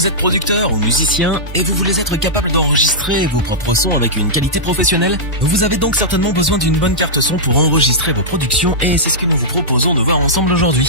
Vous êtes producteur ou musicien et vous voulez être capable d'enregistrer vos propres sons avec une qualité professionnelle? Vous avez donc certainement besoin d'une bonne carte son pour enregistrer vos productions et c'est ce que nous vous proposons de voir ensemble aujourd'hui.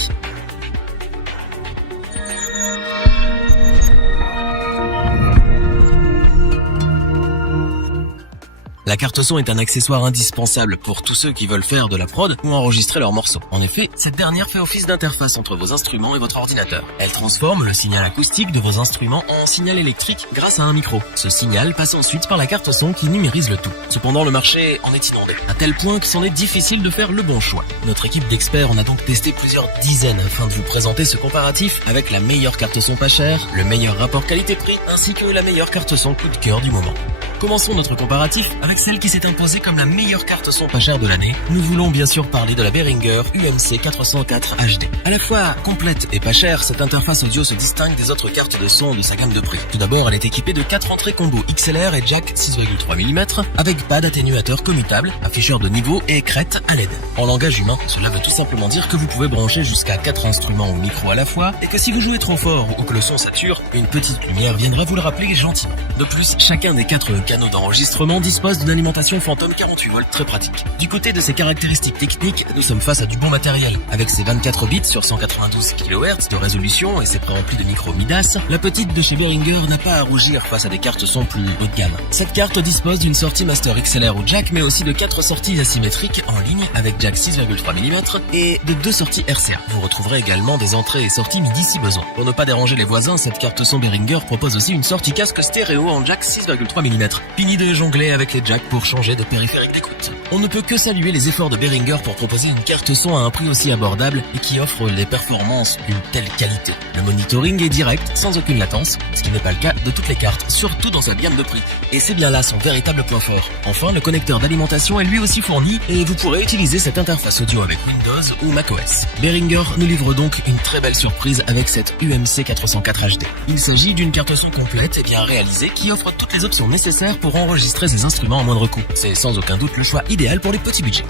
La carte son est un accessoire indispensable pour tous ceux qui veulent faire de la prod ou enregistrer leurs morceaux. En effet, cette dernière fait office d'interface entre vos instruments et votre ordinateur. Elle transforme le signal acoustique de vos instruments en signal électrique grâce à un micro. Ce signal passe ensuite par la carte son qui numérise le tout. Cependant, le marché en est inondé, à tel point qu'il s'en est difficile de faire le bon choix. Notre équipe d'experts en a donc testé plusieurs dizaines afin de vous présenter ce comparatif avec la meilleure carte son pas chère, le meilleur rapport qualité-prix, ainsi que la meilleure carte son coup de cœur du moment. Commençons notre comparatif avec celle qui s'est imposée comme la meilleure carte son pas chère de l'année. Nous voulons bien sûr parler de la Behringer UMC 404 HD. À la fois complète et pas chère, cette interface audio se distingue des autres cartes de son de sa gamme de prix. Tout d'abord, elle est équipée de 4 entrées combo XLR et jack 6,3 mm avec pad atténuateur commutable, afficheur de niveau et crête à LED. En langage humain, cela veut tout simplement dire que vous pouvez brancher jusqu'à 4 instruments ou micros à la fois et que si vous jouez trop fort ou que le son sature, une petite lumière viendra vous le rappeler gentiment. De plus, chacun des 4 canaux d'enregistrement dispose d'une alimentation Phantom 48 volts très pratique. Du côté de ses caractéristiques techniques, nous sommes face à du bon matériel. Avec ses 24 bits sur 192 kHz de résolution et ses préamplis de micro Midas, la petite de chez Behringer n'a pas à rougir face à des cartes son plus haut de gamme. Cette carte dispose d'une sortie master XLR ou jack, mais aussi de 4 sorties asymétriques en ligne avec jack 6,3 mm et de 2 sorties RCA. Vous retrouverez également des entrées et sorties MIDI si besoin. Pour ne pas déranger les voisins, cette carte son Behringer propose aussi une sortie casque stéréo en jack 6,3 mm. Fini de jongler avec les jacks pour changer de périphérique d'écoute. On ne peut que saluer les efforts de Behringer pour proposer une carte son à un prix aussi abordable et qui offre les performances d'une telle qualité. Le monitoring est direct, sans aucune latence, ce qui n'est pas le cas de toutes les cartes, surtout dans sa gamme de prix. Et c'est bien là son véritable point fort. Enfin, le connecteur d'alimentation est lui aussi fourni et vous pourrez utiliser cette interface audio avec Windows ou macOS. Behringer nous livre donc une très belle surprise avec cette UMC 404 HD. Il s'agit d'une carte son complète et bien réalisée qui offre toutes les options nécessaires pour enregistrer ses instruments à moindre coût. C'est sans aucun doute le choix idéal pour les petits budgets.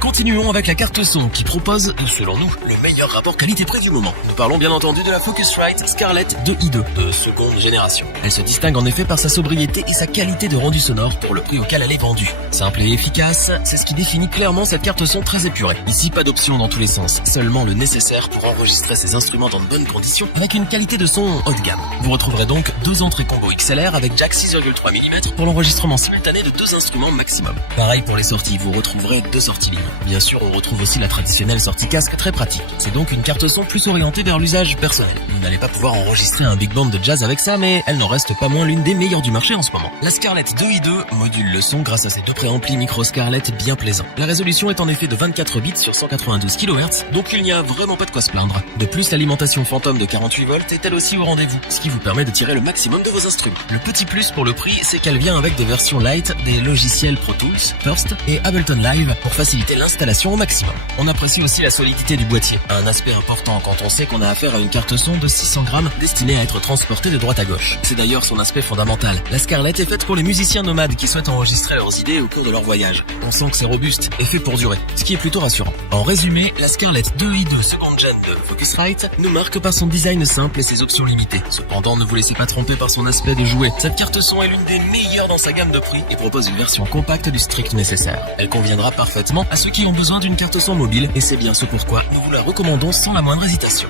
Continuons avec la carte son qui propose, selon nous, le meilleur rapport qualité-prix du moment. Nous parlons bien entendu de la Focusrite Scarlett 2i2 de seconde génération. Elle se distingue en effet par sa sobriété et sa qualité de rendu sonore pour le prix auquel elle est vendue. Simple et efficace, c'est ce qui définit clairement cette carte son très épurée. Ici, pas d'option dans tous les sens, seulement le nécessaire pour enregistrer ses instruments dans de bonnes conditions avec une qualité de son haut de gamme. Vous retrouverez donc 2 entrées combo XLR avec jack 6,3 mm pour l'enregistrement simultané de 2 instruments maximum. Pareil pour les sorties, vous retrouverez 2 sorties ligne. Bien sûr, on retrouve aussi la traditionnelle sortie casque très pratique. C'est donc une carte son plus orientée vers l'usage personnel. Vous n'allez pas pouvoir enregistrer un big band de jazz avec ça, mais elle n'en reste pas moins l'une des meilleures du marché en ce moment. La Scarlett 2i2 module le son grâce à ses 2 préamplis micro Scarlett bien plaisants. La résolution est en effet de 24 bits sur 192 kHz, donc il n'y a vraiment pas de quoi se plaindre. De plus, l'alimentation Phantom de 48 volts est elle aussi au rendez-vous, ce qui vous permet de tirer le maximum de vos instruments. Le petit plus pour le prix, c'est qu'elle vient avec des versions light des logiciels Pro Tools, First et Ableton Live pour faciliter l'installation au maximum. On apprécie aussi la solidité du boîtier, un aspect important quand on sait qu'on a affaire à une carte son de 600 grammes destinée à être transportée de droite à gauche. C'est d'ailleurs son aspect fondamental. La Scarlett est faite pour les musiciens nomades qui souhaitent enregistrer leurs idées au cours de leur voyage. On sent que c'est robuste et fait pour durer, ce qui est plutôt rassurant. En résumé, la Scarlett 2i2 seconde gen de Focusrite nous marque par son design simple et ses options limitées. Cependant, ne vous laissez pas tromper par son aspect de jouet. Cette carte son est l'une des meilleures dans sa gamme de prix et propose une version compacte du strict nécessaire. Elle conviendra parfaitement à ceux qui ont besoin d'une carte son mobile et c'est bien ce pourquoi nous vous la recommandons sans la moindre hésitation.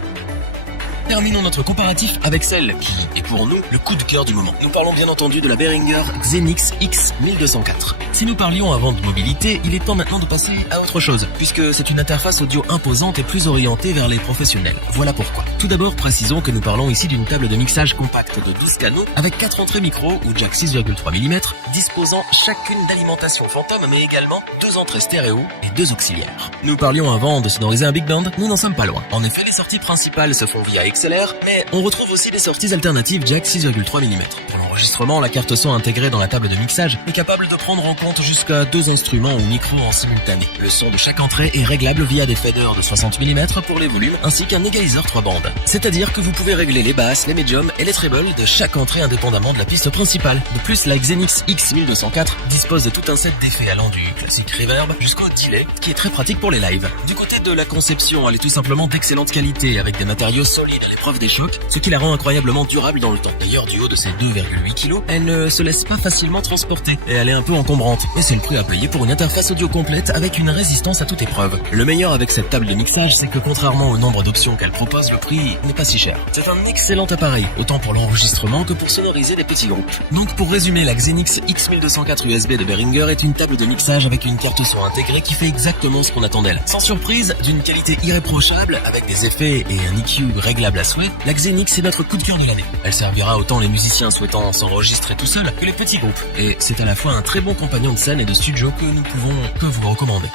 Terminons notre comparatif avec celle qui est pour nous le coup de cœur du moment. Nous parlons bien entendu de la Behringer Xenix X 1204. Si nous parlions avant de mobilité, il est temps maintenant de passer à autre chose, puisque c'est une interface audio imposante et plus orientée vers les professionnels. Voilà pourquoi. Tout d'abord, précisons que nous parlons ici d'une table de mixage compacte de 12 canaux avec 4 entrées micro ou jack 6,3 mm, disposant chacune d'alimentation Phantom, mais également 2 entrées stéréo et 2 auxiliaires. Nous parlions avant de sonoriser un big band, nous n'en sommes pas loin. En effet, les sorties principales se font via XLR, mais on retrouve aussi des sorties alternatives jack 6,3 mm. Pour l'enregistrement, la carte son intégrée dans la table de mixage est capable de prendre en compte jusqu'à 2 instruments ou micros en simultané. Le son de chaque entrée est réglable via des faders de 60 mm pour les volumes ainsi qu'un égaliseur 3 bandes. C'est-à-dire que vous pouvez régler les basses, les médiums et les trebles de chaque entrée indépendamment de la piste principale. De plus, la Xenix X 1204 dispose de tout un set d'effets allant du classique reverb jusqu'au delay, qui est très pratique pour les lives. Du côté de la conception, elle est tout simplement d'excellente qualité avec des matériaux solides l'épreuve des chocs, ce qui la rend incroyablement durable dans le temps. D'ailleurs, du haut de ses 2,8 kg, elle ne se laisse pas facilement transporter et elle est un peu encombrante. Et c'est le prix à payer pour une interface audio complète avec une résistance à toute épreuve. Le meilleur avec cette table de mixage, c'est que contrairement au nombre d'options qu'elle propose, le prix n'est pas si cher. C'est un excellent appareil, autant pour l'enregistrement que pour sonoriser des petits groupes. Donc pour résumer, la Xenix X1204 USB de Behringer est une table de mixage avec une carte son intégrée qui fait exactement ce qu'on attend d'elle. Sans surprise, d'une qualité irréprochable, avec des effets et un EQ réglable à souhait, la Xenix est notre coup de cœur de l'année. Elle servira autant les musiciens souhaitant s'enregistrer tout seuls que les petits groupes. Et c'est à la fois un très bon compagnon de scène et de studio que nous pouvons que vous recommander.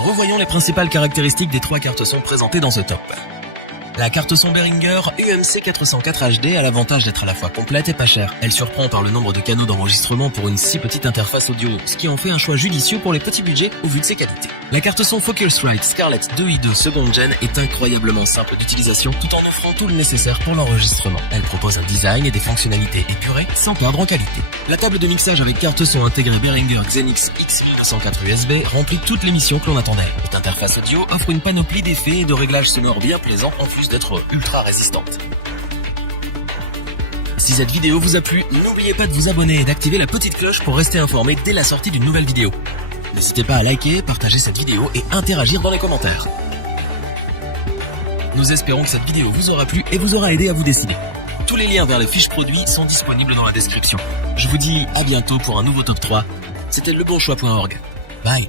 Revoyons les principales caractéristiques des 3 cartes son présentées dans ce top. La carte son Behringer UMC 404 HD a l'avantage d'être à la fois complète et pas chère. Elle surprend par le nombre de canaux d'enregistrement pour une si petite interface audio, ce qui en fait un choix judicieux pour les petits budgets au vu de ses qualités. La carte son Focusrite Scarlett 2i2 seconde gen est incroyablement simple d'utilisation tout en offrant tout le nécessaire pour l'enregistrement. Elle propose un design et des fonctionnalités épurées sans perdre en qualité. La table de mixage avec carte son intégrée Behringer Xenix X1204 USB remplit toutes les missions que l'on attendait. Cette interface audio offre une panoplie d'effets et de réglages sonores bien plaisants en plus d'être ultra résistante. Si cette vidéo vous a plu, n'oubliez pas de vous abonner et d'activer la petite cloche pour rester informé dès la sortie d'une nouvelle vidéo. N'hésitez pas à liker, partager cette vidéo et interagir dans les commentaires. Nous espérons que cette vidéo vous aura plu et vous aura aidé à vous décider. Tous les liens vers les fiches produits sont disponibles dans la description. Je vous dis à bientôt pour un nouveau top 3. C'était lebonchoix.org. Bye.